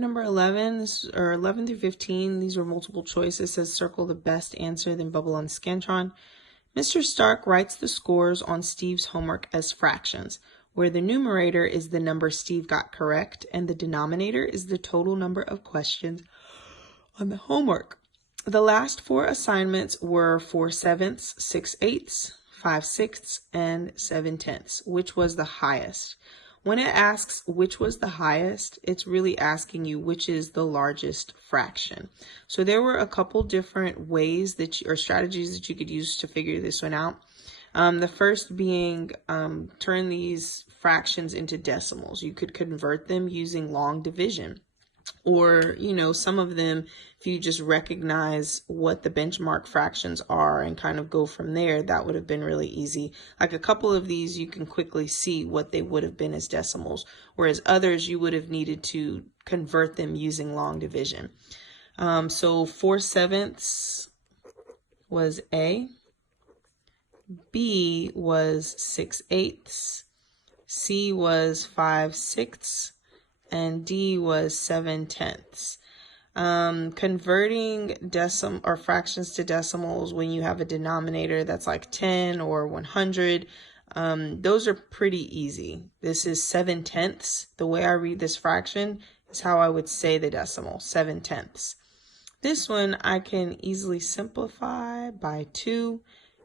Number 11, or 11 through 15, these were multiple choice. It says circle the best answer, then bubble on the Scantron. Mr. Stark writes the scores on Steve's homework as fractions, where the numerator is the number Steve got correct, and the denominator is the total number of questions on the homework. The last 4 assignments were 4/7, 6/8, 5/6, and 7/10. Which was the highest? When it asks which was the highest, it's really asking you which is the largest fraction. So there were a couple different ways or strategies that you could use to figure this one out. The first being turn these fractions into decimals. You could convert them using long division. Or, some of them, if you just recognize what the benchmark fractions are and kind of go from there, that would have been really easy. Like a couple of these, you can quickly see what they would have been as decimals, whereas others, you would have needed to convert them using long division. So 4/7 was A, B was 6/8, C was 5/6, and D was 7/10. Converting fractions to decimals when you have a denominator that's like 10 or 100, those are pretty easy. This is 7/10. The way I read this fraction is how I would say the decimal, 7/10. This one I can easily simplify by 2,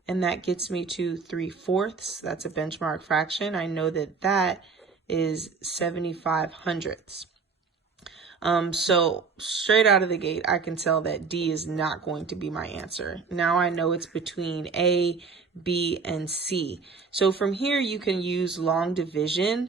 and that gets me to 3/4. That's a benchmark fraction. I know that is 75/100. So straight out of the gate, I can tell that D is not going to be my answer. Now I know it's between A, B, and C. So from here, you can use long division